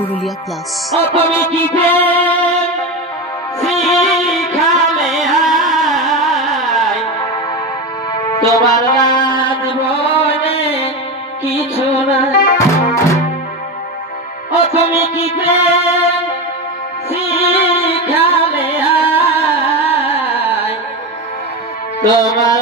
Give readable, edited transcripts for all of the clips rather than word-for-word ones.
Purulia plus. তুমি কি শিখালে তোমার জীবনে কিছু না, তুমি কি শিখালে তোমার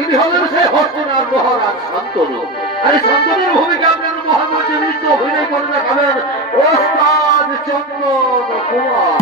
ইনি হলেন সেই হস্তনার মহারাজ শান্তনু। আর এই শান্তনুর ভূমিকা আপনার মহামন্ত্রী নৃত্য অভিনয় করে দেখাবেন ওস্তাদ চন্দন কুমার।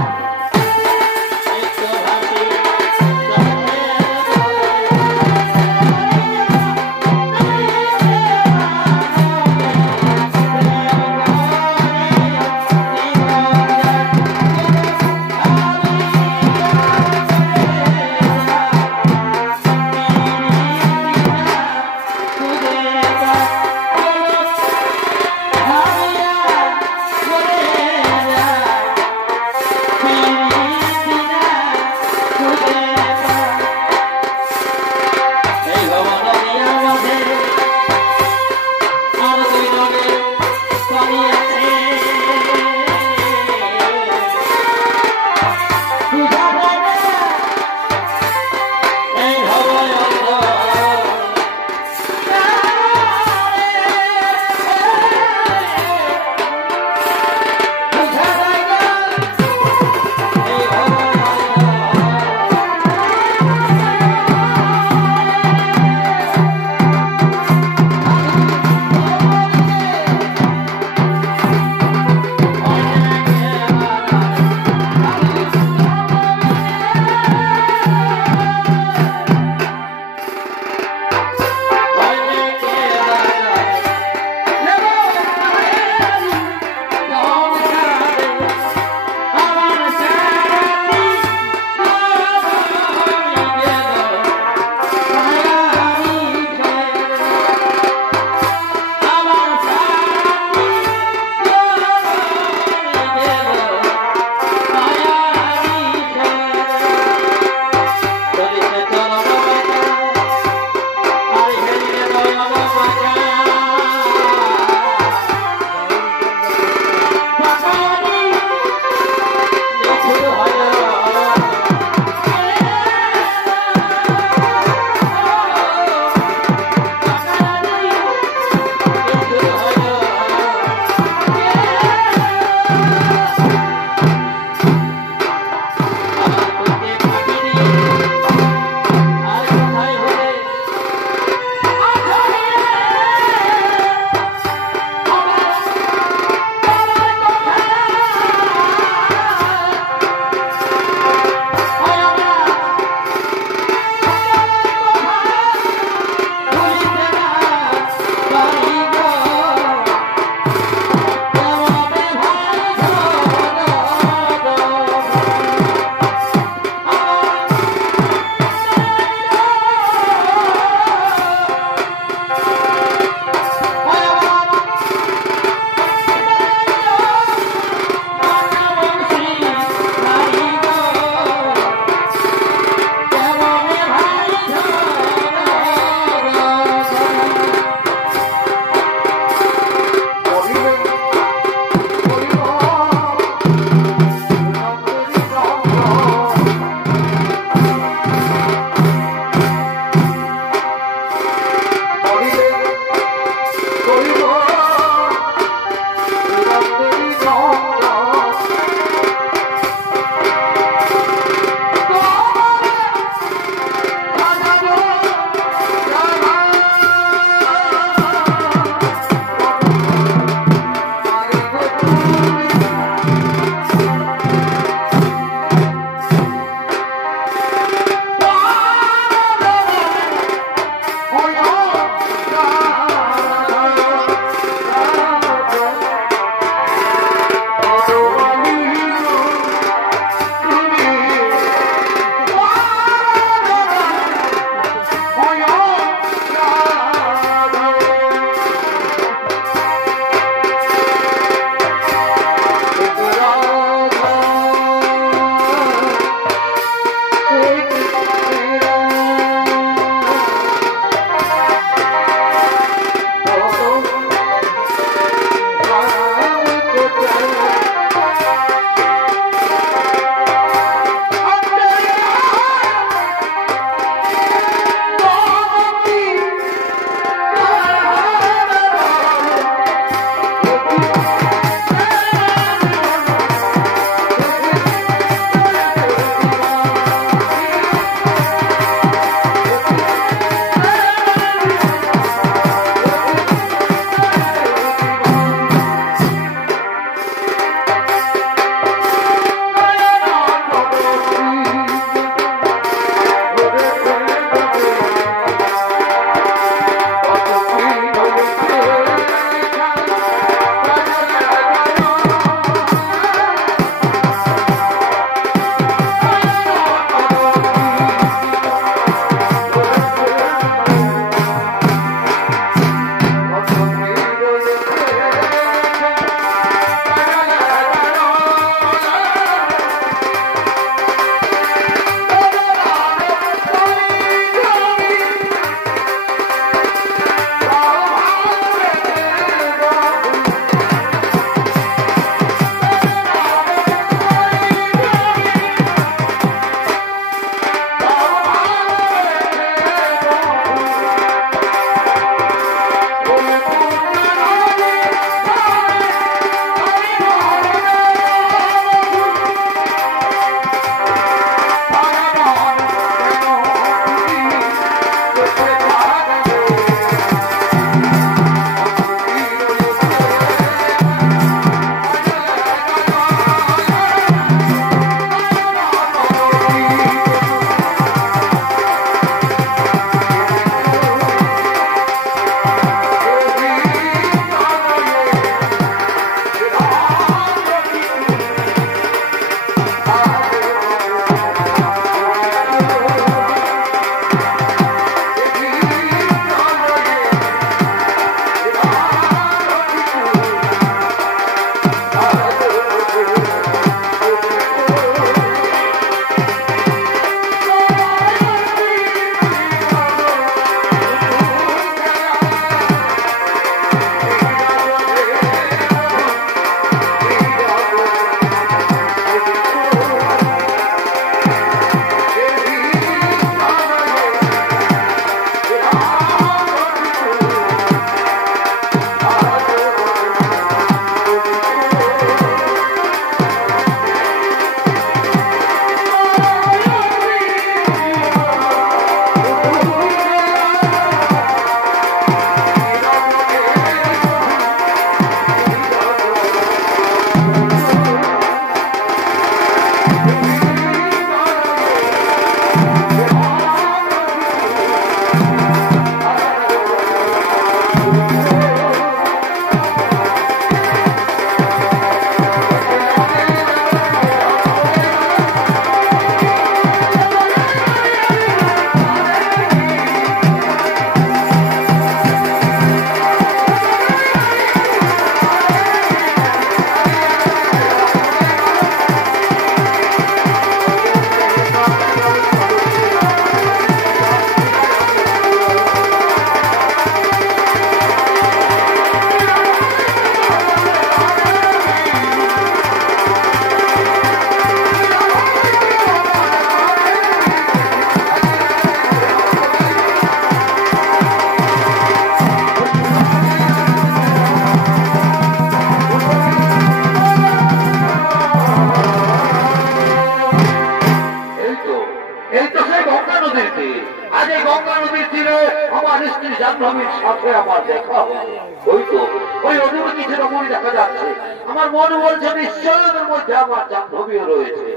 তো সেই গঙ্গা নদীর তীর। আজ এই গঙ্গা নদীর তীরে আমার স্ত্রী জাহ্নবীর সাথে আমার দেখা হয়। ওই তো ওই অদূরে কিছু রকমই দেখা যাচ্ছে। আমার মন বলছে নিশ্চয়ের মধ্যে আমার জাহ্নবীও রয়েছে।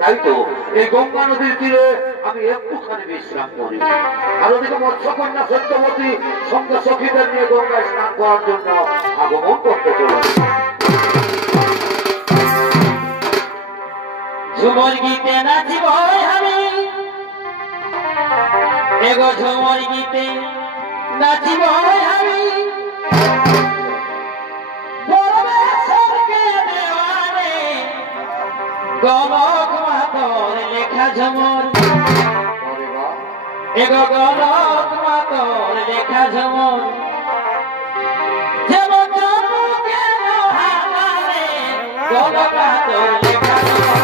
তাই তো এই গঙ্গা নদীর তীরে আমি একটুখানি বিশ্রাম করি। আর ওদিকে মৎস্যকন্যা সত্যবতী সঙ্গে সখীদের নিয়ে গঙ্গায় স্নান করার জন্য আগমন করতে চলেছে। ঝুমর গীতে নাচিব আমি, এগো ঝুমর গীতে নাচিব আমি, পরমেশ্বরকে দেওয়ারে গলক মাতর লেখা ঝুমর, এগো গলক মাতর লেখা ঝুমর, যেমন চমকে হাওয়ারে গলক মাতর লেখা ঝুমর।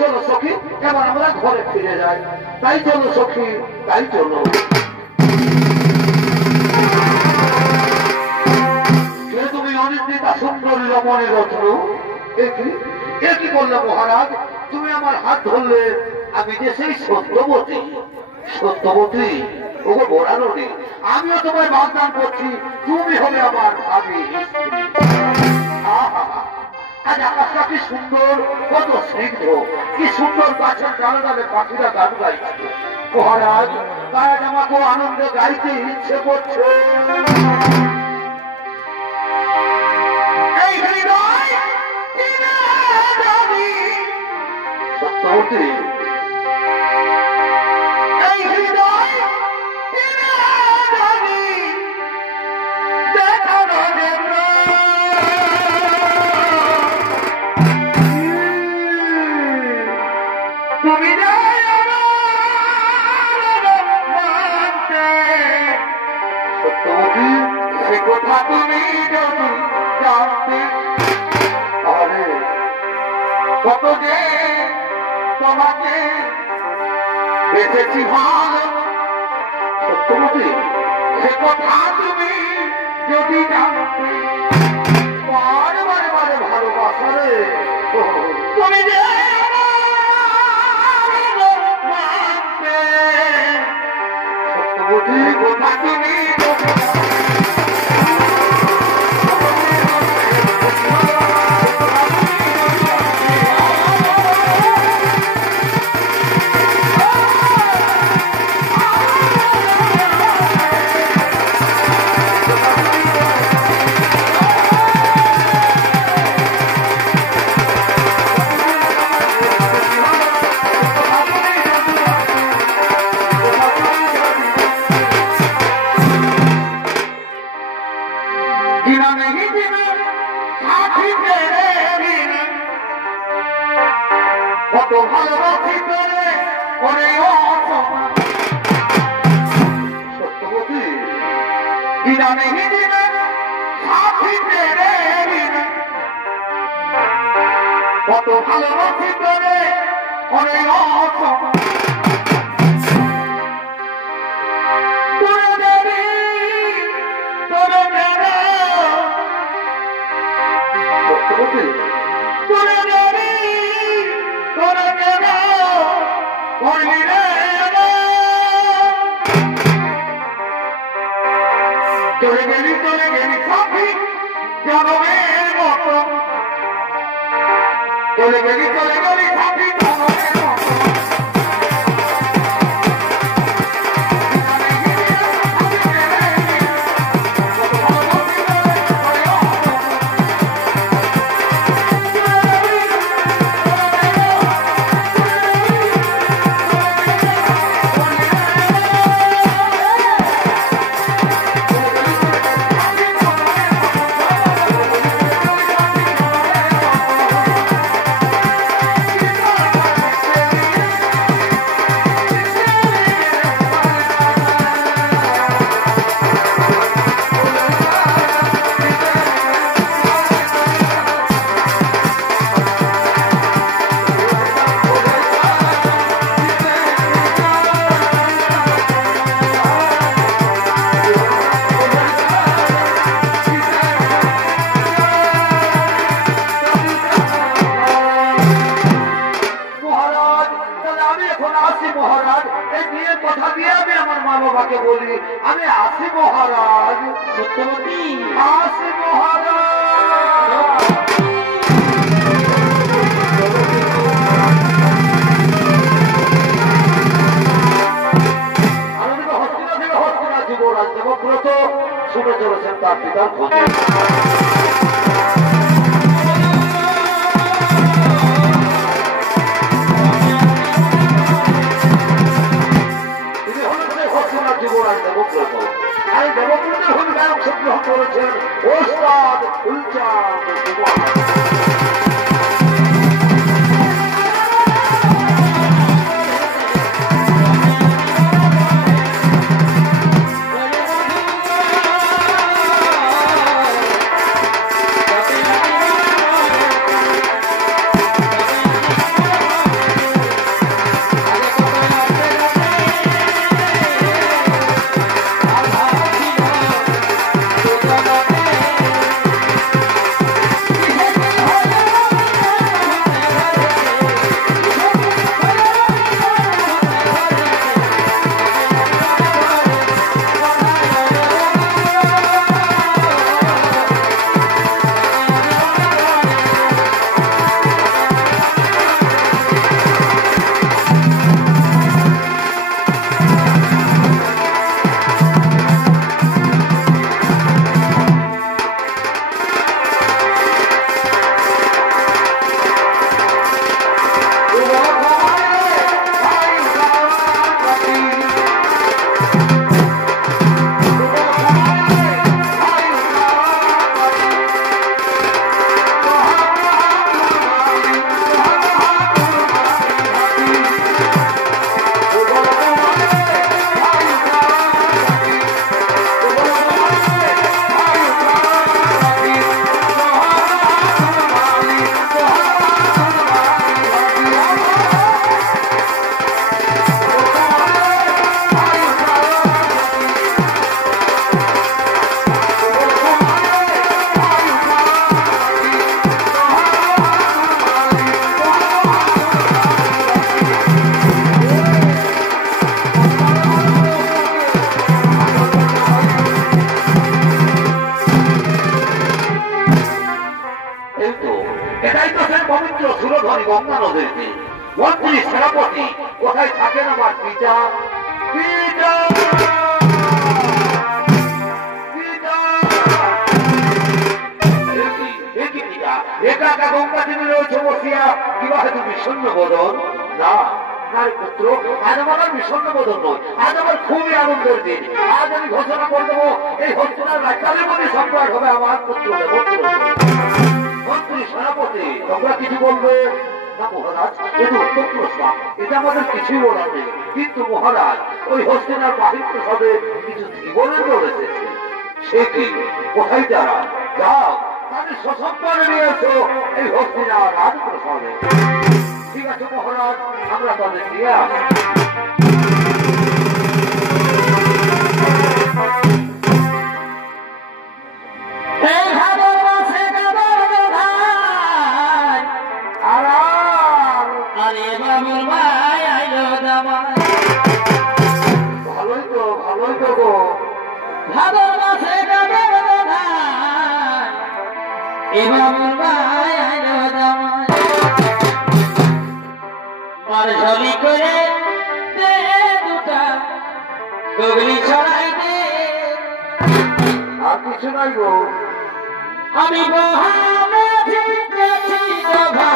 চলো সখী, এবার আমরা ঘরে ফিরে যাই। তাই চলো সখী, তাই চলো। তুমি অনিন্দিতা সুন্দরী রমণী রত্ন, একই করলে মহারাজ, তুমি আমার হাত ধরলে। আমি যে সেই সত্যবতী, সত্যবতী ওকে বোড়ানো নেই। আমিও তোমায় বাগদান করছি, তুমি হবে আমার ভাবি। আজ আকাশটা কি সুন্দর, কত স্নিগ্ধ, কি সুন্দর গাছের ডালে ডালে পাখিরা গান গাইছে। মহারাজ, তাই আজ আমাকে আনন্দে গাইতে ইচ্ছে করছে। সত্যবতী, কত যে তোমাকে বেঁচেছি ভালো, সত্যবতী সে কথা তুমি যদি জানতে। বারে বারে বারে ভালোবাসা রে, তুমি যে সত্যবতী কথা তুমি কত ভালোবাসি করে ওরে সত্যবতী, দিনা নেই দিনা সাথী তেরে কত ভালোবাসি তোরে অনেক চলে গেলি সাথী জনমের মতো চলে গেলি সাথী জনমের মতো বাবাকে বলি আমি আসি মহারাজ সত্যবতী আসি মহারাজ হস্তিনা থেকে হস্তিনা যুবরাজ দেবব্রত শুনে চলেছেন তার পিতার খোঁজে আমি দেবব্রতের ভূমিকায় অংশগ্রহণ করেছেন ওস্তাদ ফুলচাঁদ কুমার গঙ্গা নদীতে মন্ত্রী সেনাপতি কোথায় থাকেন আমার পিতা একা একা গঙ্গা তীরে রয়েছে বসিয়া কিবা হয়তো বিষণ্ণ বোধন না পুত্র আজ আমার আর বিষণ্ণ বোধন নয় আজ আমার খুবই আনন্দের দিন আজ আমি ঘোষণা করে দেবো এই হস্তিনার রাজ্যের মধ্যে সম্রাট হবে আমার পুত্র মন্ত্রী সেনাপতি তোমরা কিছু বলবে না মহারাজ এটা উত্তম প্রশ্ন এটা আমাদের কিছুই বলার নেই কিন্তু মহারাজ ওই হস্তিনার বাহির প্রসাদে কিছু জীবনের রয়েছে সে কি কোথায় তারা যাও তাদের সসম্মানে নিয়ে এসো এই হস্তিনা রাজপ্রসাদে। ঠিক আছে মহারাজ, আমরা তাদের নিয়ে আসি। ভালোই তো গো। করে দুটা গগলি ছড়াই দে, আর কিছু নাই গো। আমি বহানে জিতেছি সভা।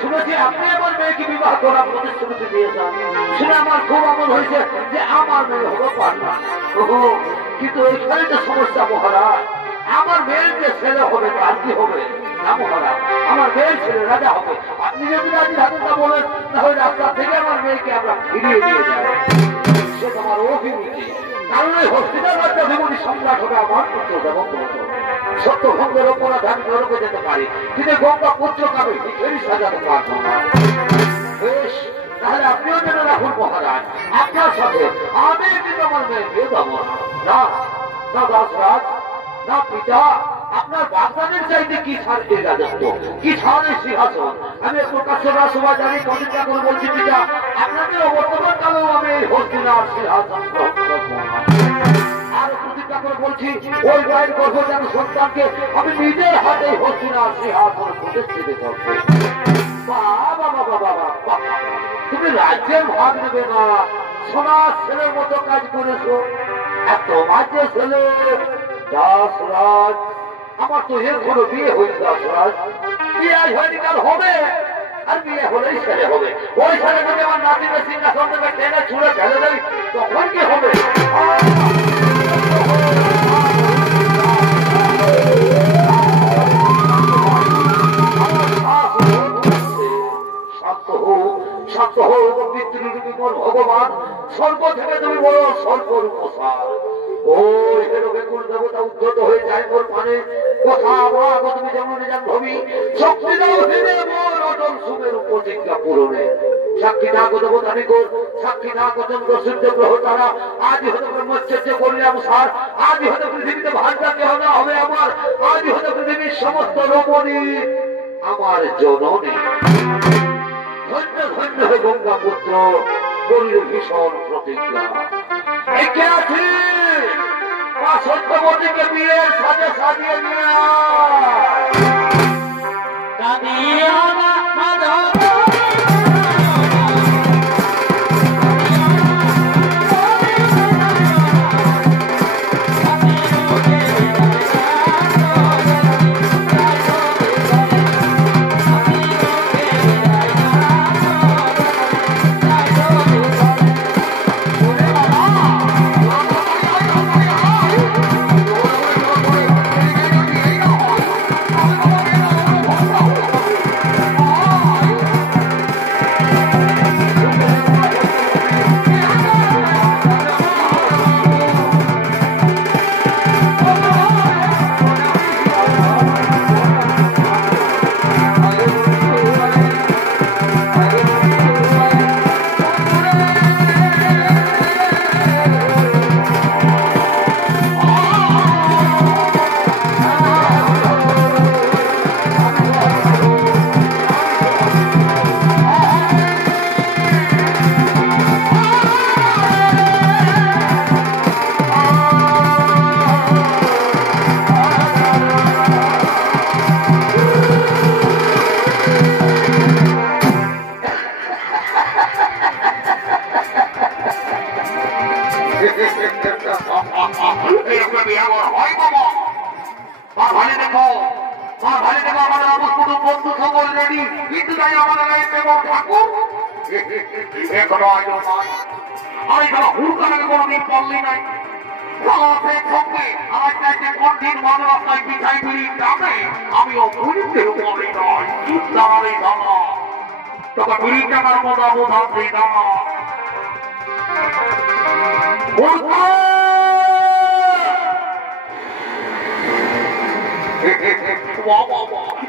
শুনেছি আপনি আমার মেয়েকে বিবাহ করার প্রতিশ্রুতি দিয়েছেন, শুনে আমার খুব আমল হয়েছে যে আমার মেয়ে হলো পান্না। কিন্তু এইখানে তো সমস্যা মহারাজ, আমার মেয়ের যে ছেলে হবে তার কি হবে? না মহারাজ, আমার মেয়ের ছেলে রাজা হবে। আপনি যদি রাজি থাকেন না বলেন, তাহলে রাস্তা থেকে আমার মেয়েকে আমরা ফিরিয়ে দিয়ে যাই। সে তোমার অভিমুখী, কারণ এই হসপিটাল রাজ্যাধিপতি সম্রাট হবে আমার পুত্র দেবব্রত। সত্যভঙ্গের অপরাধ আমি নরকে যেতে পারি, কিন্তু গঙ্গা পুত্রকে আমি ভিখারি সাজাতে পারবো না। বেশ, তাহলে আপনিও যেন রাখুন মহারাজ, আপনার সাথে আমি কিন্তু আমার মেয়ে বিয়ে দেবো না। না দাসরাজ, না পিতা, আপনার বাগদানের চাইতে কি ছাড় এই রাজত্ব, কি ছাড় এই সিংহাসন। আমি প্রকাশ্য রাজসভা জানি, প্রতিজ্ঞা করে বলছি পিতা, আপনাকে বর্তমান কালেও আমি এই হস্তিনার সিংহাসন গ্রহণ করবো না। আরো প্রতিজ্ঞা করে বলছি, ওই গায়ের গর্ভজাত সন্তানকে আমি নিজের হাতে হস্তিনার সিংহাসন প্রতিষ্ঠিত করবো। বাবা বাবা বাবা, তুমি রাজ্যের ভাগ নেবে না, সোনার ছেলের মতো কাজ করেছো। এত মাঝে ছেলে দাসরাজ, আমার তো এর কোনো বিয়ে হয়েছে দাসরাজ, বিয়ে হয়নি, কাল হবে। আর বিয়ে হলেই ছেলে হবে, ওই ছেলে যদি আমার নাতিকে সিংহাসন থেকে টেনে ছুঁড়ে ফেলে দেয় তখন কি হবে? শান্ত হো ভগবান, স্বল্প থেকে তুমি বলো স্বল্পর প্রসার। ওই হেরোকে কোন দেবতা উদ্ধত হয়ে যায় তোর পানে, কথা আমার তুমি যেমন জাহ্নবী, শক্তি দাও হেরে মোর অটল সুমের প্রতিজ্ঞা পূরণে। সাক্ষী না কত বোধানি কর, সাক্ষী না কত সূর্য গ্রহ তারা, আজই হতে ব্রহ্মচর্য করলাম সার, আজই হতে পৃথিবীতে ভান্ডার কেহ না হবে আমার, আজই হতে পৃথিবীর সমস্ত রমণী আমার জননী। ধন্য ধন্য হে গঙ্গা পুত্র বলির ভীষণ প্রতিজ্ঞা একে আছি মা সত্যবতীকে বিয়ের সাজে সাজিয়ে নিয়ে কাঁদিও না মাধব আমিও বুঝতেও পারি নয় দাঁড়াবে দাঁড়া তোকে বিড়ি টাকার মজা বোঝাতে দাঁড়া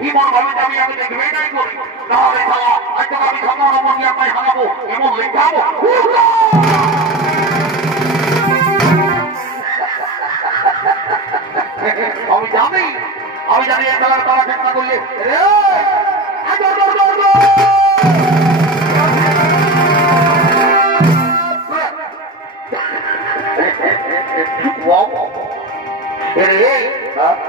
ইমন ভাবে যাবি আমি দেখবে নাই করি তাহলে খাওয়া আজকে আমি খাবার ওপর দিয়ে আমায় হারাবো এমন লেখাবো আমি জানি এই খেলার তারা চেষ্টা করলে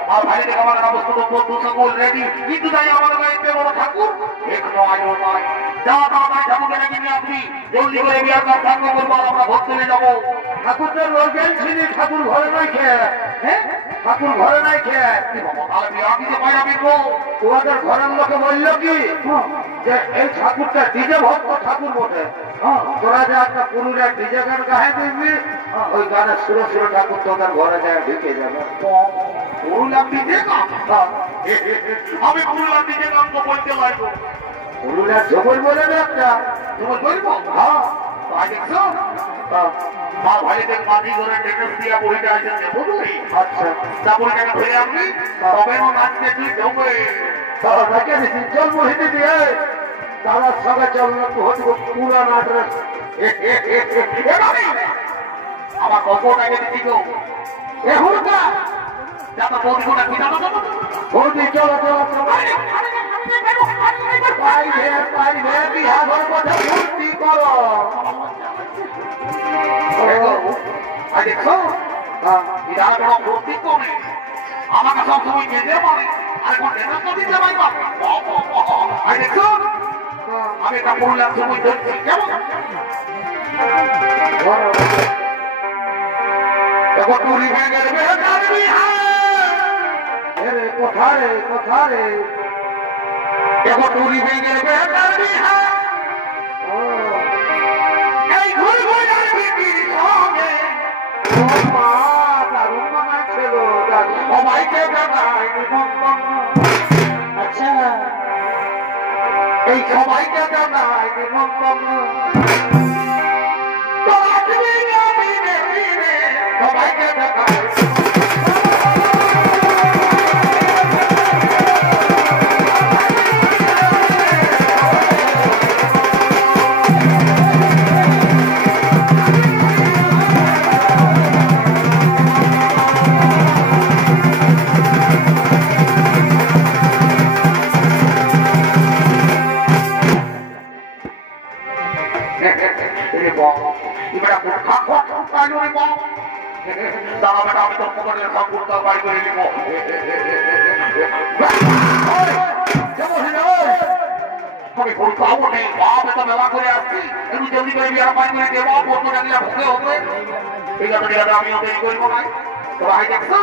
আর ভাই দেখে আমার বস্তু বন্ধু সকল রেডি কিন্তু তাই আমাদের গাড়িতে বড় ঠাকুর এখনো আয়ো নয় যা তাড়াতাড়ি ঠাকুরকে ডেকে নিয়ে আসবি জলদি করে বিয়ার কাজ ঠাকুর করবো আমরা ভোট তুলে যাবো ঠাকুর তো রোজেন ছিলি ঠাকুর ঘরে নাই খেয়ে হ্যাঁ ঠাকুর ঘরে নাই খেয়ে কি বাবা তাহলে বিয়া দিতে পাই আমি তোমাদের ঘরের লোকে বললো কি যে এই ঠাকুরটা ডিজে ভক্ত ঠাকুর বটে তোরা যে একটা পুরুলিয়া ডিজে গান গায়ে দিবি ওই গানের সুরে সুরে ঠাকুর তোদের ঘরে যায় ঢুকে যাবে পুরুলিয়া ডিজে গান আমি পুরুলিয়া ডিজে গান তো বলতে লাগবো পুরুলিয়া জবর বলে না একটা জবর বলবো হ্যাঁ দেখছো মার ভাই দেখ মাঝি ঘরে টেনেস দিয়া বইটা আছে বুঝলি আচ্ছা তা বইটাকে ফেলে আসবি তবে ও নাচতে তুই জমে তারা নাকি দিছি চল মহিতে দিয়ে তারা সবাই চল না তো হতো পুরা নাটক আমার গল্পটাকে দিছি গো এ হুড়কা যাতা বন্ধুটা কিনা না বন্ধু চলো চলো চলো পাইবে বিহা ঘর কথা ভর্তি করো দেখো বিরাট বড় ভর্তি করে আমাকে সবসময় বেঁধে পড়ে আর কোন দিতে পারবা দেখো আমি এটা বললাম সময় ধরছি কেমন দেখো টুরি ভেঙে কোথারে কোথারে দেখো টুরি ভেঙে বেকার বিহার এই ঘুরে ঘুরে বিপির সঙ্গে সবাইকে জানাই আচ্ছা এই সবাইকে জানাই সবাইকে জানাই রে বাবা এবারে খা খা খাই রে বাবা দাঁড়া বেটা আমি তোর পকেটে সব কুর্তা বাড়ি করে নিব আমি কুর্তা উঠে বাপ এত মেলা করে আসছি একটু জলদি করে বিয়ার পাই করে দেবো বন্ধু রাখলে ভুকে হবে ঠিক আছে আমিও দেরি করব না তোরা হাই দেখছো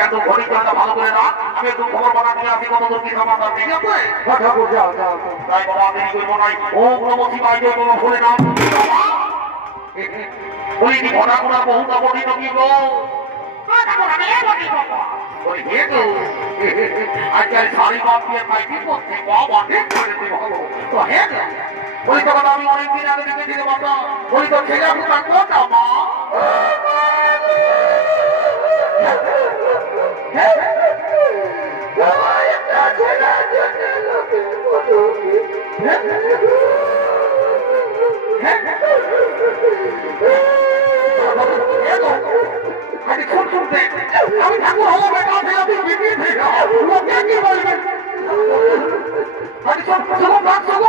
এত ঘড়ি চলটা ভালো করে না আমি একটু খবর বানা নিয়ে আসি কত দূর কি সমাধান ঠিক আছে তাই বাবা দেরি করবো নাই ও নম শিবায় জয় নম ভোলে নাম বলি কি ঘটা ঘোড়া বহুটা বডি নকি গো আজকাল শাড়ি বাদ দিয়ে মাইকি করছে বাবা ঠিক করে দে ভালো তো হ্যাঁ বলি তখন আমি অনেকদিন আগে দেখেছি বাবা বলি তো ছেলে ফুটা কোনটা মা আমি ঠাকুর হবো বেটা আপনি বিক্রি থেকে লোকে কি বলবেন আমি সব সব ভাগ সব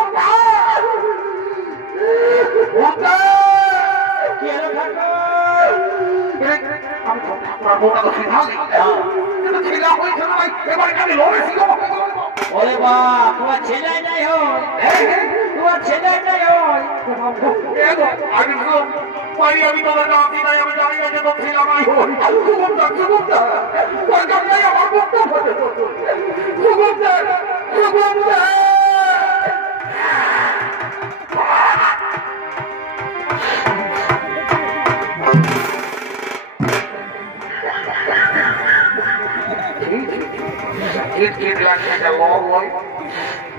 ওরে বা তোমার ছেলে নাই হয় তোমার ছেলে নাই হয় আমি তোমার নামটি নাই আমি জানি না যে তো ছিলাম It like a long way.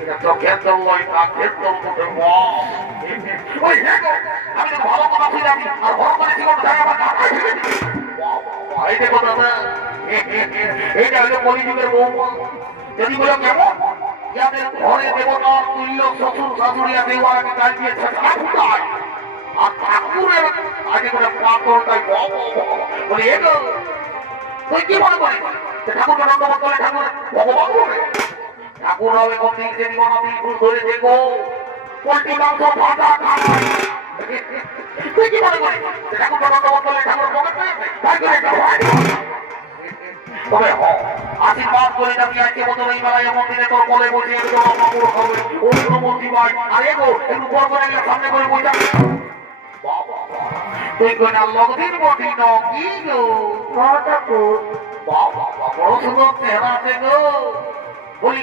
It's a get the light, I get the wall. Wait, আমি তো ভালো কথা ছিল আমি আর ভালো করে জীবন চাই আমার কাছে এই দেখো দাদা এইটা হলো কলিযুগের বউ যদি বলো কেমন যাদের ঘরে দেবতার তুল্য শ্বশুর শাশুড়িয়া দেওয়ারাকে গাল দিয়েছে ঠাকুরায় আর ঠাকুরের আগে করে পাথর তাই বলে এগো তুই কি মনে করিস ঠাকুরটা নন্দবত করে ঠাকুর ভগবান হবে ঠাকুর হবে মন্দির যে জীবন আমি ধরে দেখো পোল্ট্রি মাংস ভাজা খাওয়াই তুই কি মনে করিস ঠাকুরটা নন্দবত করলে ঠাকুর পকেট তবে আশীর্বাদ করে যাবি আজকে মতো এই বেলায় মন্দিরে তোর বলে বসে হবে অন্য মন্দির ভাই আর এগো একটু বড় করে গেলে সামনে করে বই যাবে তুই কোন লগদিন বটি নকি গো ঠাকুর বাবা বড় সুন্দর চেহারাতে গো বলি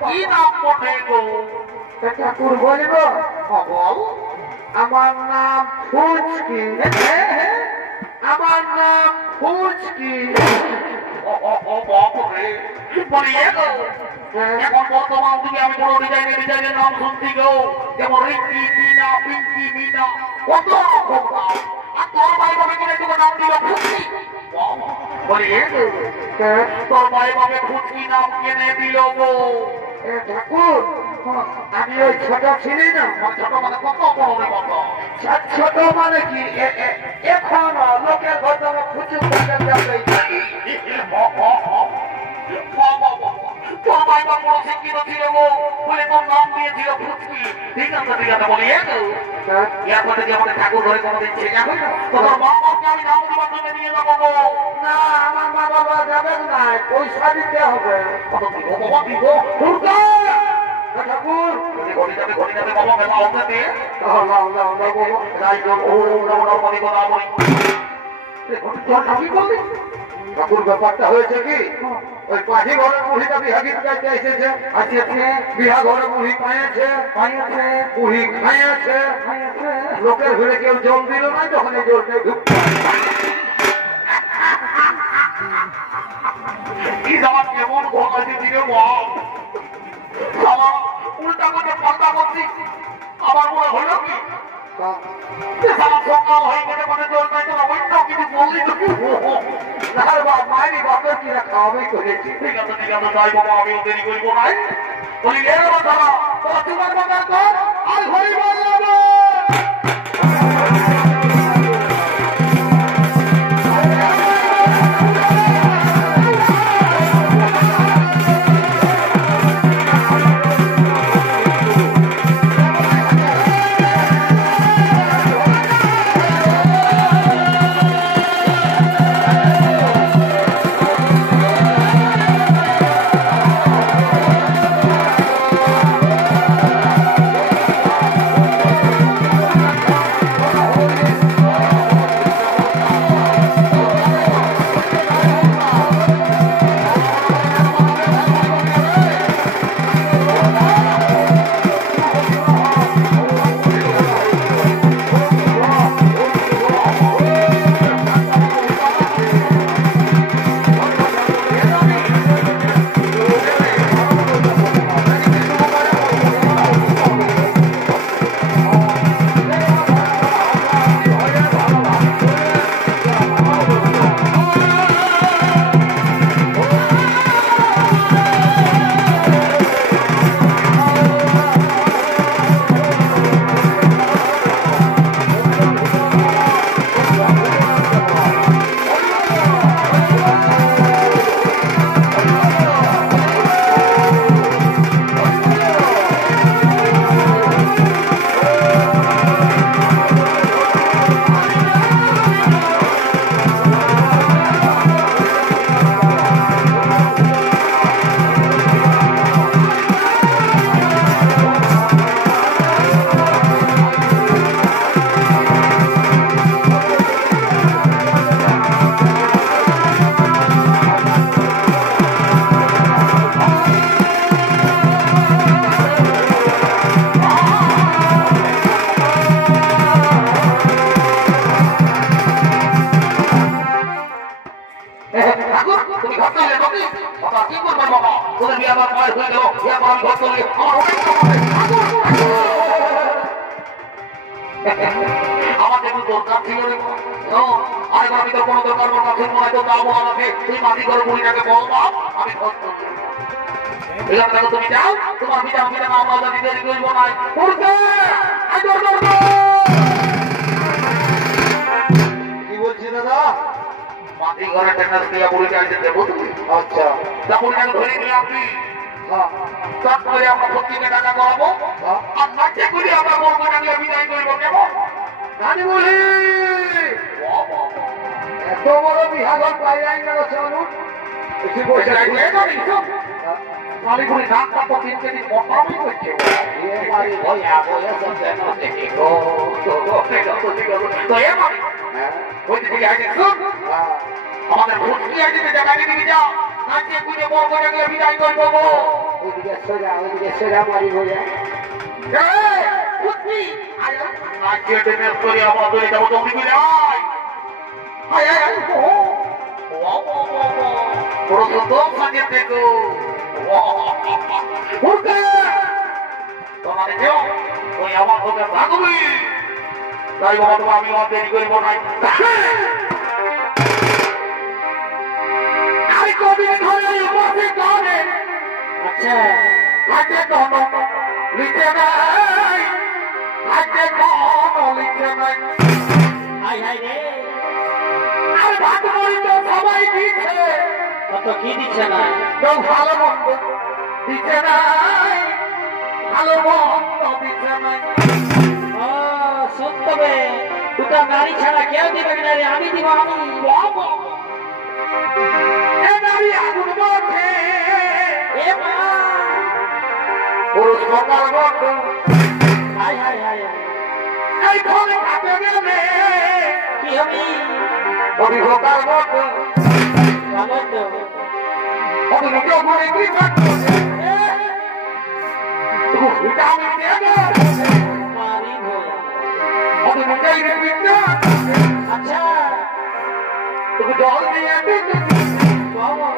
কি নাম বটে গো ঠাকুর বলিব বল আমার নাম ফুচকি আমার নাম ফুচকি বলি এগো এখন বর্তমান থেকে আমি বড় ডিজাইনের নাম শুনছি গো যেমন রিঙ্কি মিনা পিঙ্কি মিনা কত রকম নাম আর তোর ভাই বাবা কিনে তোকে নাম দিল ফুচকি বলি এগো তোর ভাই বাবা ফুচকি নাম কিনে দিল গো ঠাকুর আমি ওই ছোট ছিলি না ছোট মানে কত বড় রে কত ছোট মানে কি এখন লোকের ঘর তোমার ফুচুর যাবে তোর ভাই বাবা শিক্ষিত ছিল গো বলে তোর নাম দিয়েছিল ফুচকি ঠিক আছে বলি এরপর থেকে আমাদের ঠাকুর ঘরে কোনোদিন ছেলে যাবে না তোর মা বাবাকে আমি নাম দিবার জন্য নিয়ে যাবো গো না আমার মা বাবা যাবেন না পয়সা দিতে হবে কত দিব বাবা দিব দুর্গা ঠাকুর ঘড়ি যাবে বাবা মেলা হবে দিয়ে ঠাকুর ব্যাপারটা হয়েছে কি ওই পাখি ঘরের মুড়িটা বিহা গীত গাইতে এসেছে আজকে বিহা ঘরে মুড়ি পাইছে মুড়ি খাইছে লোকের ঘরে কেউ জল দিল না যখন এই জলটা কি আমার কেমন ঘটাইতে দিলে উল্টা করে পাল্টা করছি আমার মনে হলো কি সকাল হয়ে গেলে মানে জল পাইতো না অন্য কিছু বললি তো মায়েরই বাপের কিনা খাওয়াবে করেছি ঠিক আছে যাই বাবা আমিও দেরি করবো নাই বলি এর কথা তোমার বাগান কর আর হরি বললাম আমার যেমন দরকার ছিল রে আরেকবার আমি তোর কোনো দরকার আমার কাছে মনে হয় তো যাবো আমাকে তুই মাটি করে বুড়িটাকে বলবো আমি খোঁজ করছি এখানে দেখো তুমি যাও তোমার পিতা আমি মামলা জানি দেরি করবো না কি বলছি দাদা মাটি ঘরে টেন্ডার দিয়ে বুড়িকে আনতে দেবো তুমি আচ্ছা তা বুড়িটাকে ধরে নিয়ে আপনি তারপরে আমরা প্রত্যেকে টাকা করাবো আর নাচে করে আমরা বলবো না বিদায় করবো কেমন জানি বলি এত বড় বিহাগর পাই আইন না চলুন বেশি পয়সা লাগবে না এইসব মালিকুড়ি ধানটা তো 3 কেজি কমাবই করছে মারি ভয়া ভয়া সব জানা দেখি তো এ মারি ওই দিকে আগে শুন আমাদের ফুটকি আগে জায়গা দিয়ে যাও নাচে করে বলবো না বিদায় করবো ওইদিকে সোজা মারি ভয়া ফুটকি নাচে টেনে করে আমাদের যাবো তুমি বিদায় আয় আয় আয় বড় সুন্দর সাজিয়ে দেখো তোমাদের কেউ ওই আমার তোকে ভাগবি তাই বাবা তোমার আমি আমার দেরি করবো নাই আমি কদিন ধরে উপস্থিত হবে আচ্ছা হাতে কোন লিখে নাই হাতে কোন লিখে নাই হাই হাই রে আর ভাত মরি তো সবাই দিচ্ছে কত কি দিচ্ছে না কেউ ভালো মন্দ দিচ্ছে নাই ভালো মন্দ দিচ্ছে নাই সত্যবে দুটা গাড়ি ছাড়া কেউ দিবে না রে আমি দিব আমি এ নারী আগুন বলছে এ মা পুরুষ সকাল বলছে হাই হাই হাই এই ঘরে কাটে গেলে কি হবি অভিযোগার বলছে আনন্দ অভিযোগ করে কি করছে ভিটামিন দেবে মারি ভোলা অভিযোগাই দেবে না আচ্ছা তুমি জল দিয়ে দিতে বাবা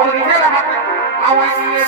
অভিযোগের হাতে আওয়াজ দিয়ে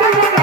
ঠিক আছে